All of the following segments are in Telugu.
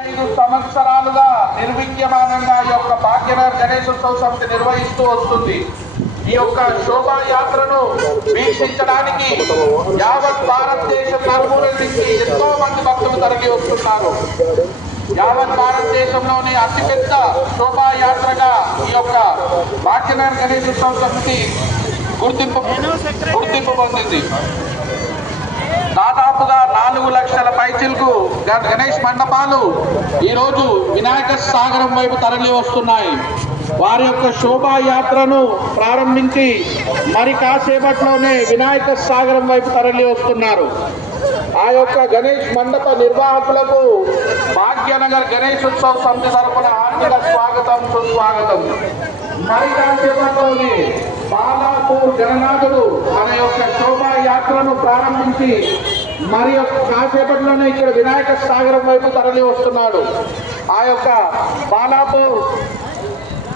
5 సంవత్సరాలుగా నిర్విద్యమానంగా ఈ యొక్క భాగ్యనగర్ గణేశోత్సవ సమితి నిర్వహిస్తూ వస్తుంది. ఈ యొక్క శోభాయాత్రను వీక్షించడానికి యావత్ భారతదేశం నలుమూలల నుంచి ఎంతో మంది భక్తులు తరలి వస్తున్నారు. యావత్ భారతదేశంలోని అతిపెద్ద శోభాయాత్రగా ఈ యొక్క భాగ్యనగర్ గణేశోత్సవ సమితి గుర్తింపు పొందింది. దాదాపుగా 4 లక్షల పైచిలకు గణేష్ మండపాలు ఈరోజు వినాయక సాగరం వైపు తరలి వస్తున్నాయి. వారి యొక్క శోభాయాత్రను ప్రారంభించి మరి కాసేపట్లోనే వినాయక సాగరం వైపు తరలి వస్తున్నారు. ఆ యొక్క గణేష్ మండప నిర్వాహకులకు భాగ్యనగర్ గణేశోత్సవ సమితి తరపున ఆర్థిక స్వాగతం సుస్వాగతం. మరి కాసేపట్లోనే బాలాపూర్ గణనాథుడు మన యొక్క శోభాయాత్రను ప్రారంభించి మరి కాసేపట్లోనే ఇక్కడ వినాయక సాగరం వైపు తరలి వస్తున్నాడు. ఆ యొక్క బాలాపూర్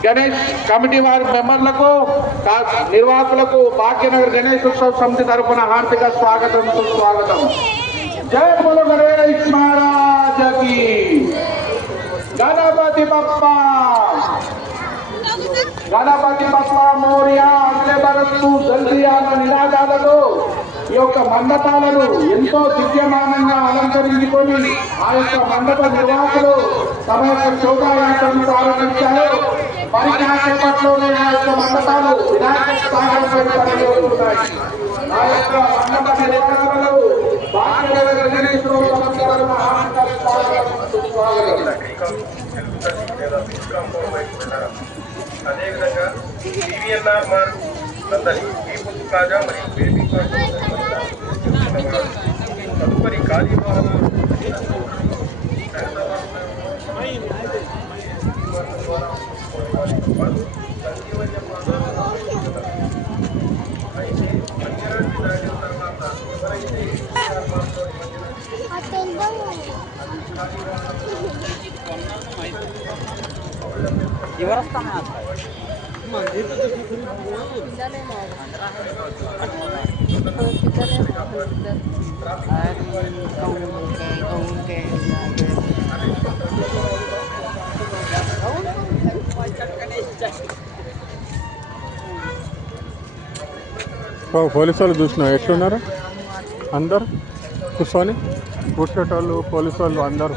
గణేష్ కమిటీ వారి మెంబర్లకు నిర్వాహకులకు భాగ్యనగర్ గణేశోత్సవ సమితి తరపున హార్దిక స్వాగతం సుస్వాగతం. జై బోలో గణేష్ మహారాజకి, గణపతి బప్పా, గణపతి బప్పా మోరియా, అగ్లే బరస్తు జల్దీ అన్న నినాదాలతో ఈ యొక్క మండపాలను ఎంతో దివ్యమానంగా అలంకరించుకొని ఆ యొక్క మండప నిర్వాహకులు తమ యొక్క శోభాయాత్రను ప్రారంభించారు. పరికాసేపట్లోనే ఆ యొక్క మండపాలు వినాయక సాగరం తరలి వస్తున్నాయి. ఆ యొక్క మండప నిర్వాహకులు భాగ్యనగర్ గణేశోత్సవ సమితి తరపున హార్దిక స్వాగతం. అదేవిధంగా టీవీఎన్ఆర్ మార్క్ నందలి పీపుల్స్ ప్లాజా మరియు బేబీ తదుపరి కాళీమోహన్ పోలీసు వాళ్ళు చూసినా ఎట్లున్నారు అందరు కూర్చొని కూర్చోటోళ్ళు పోలీసు వాళ్ళు అందరూ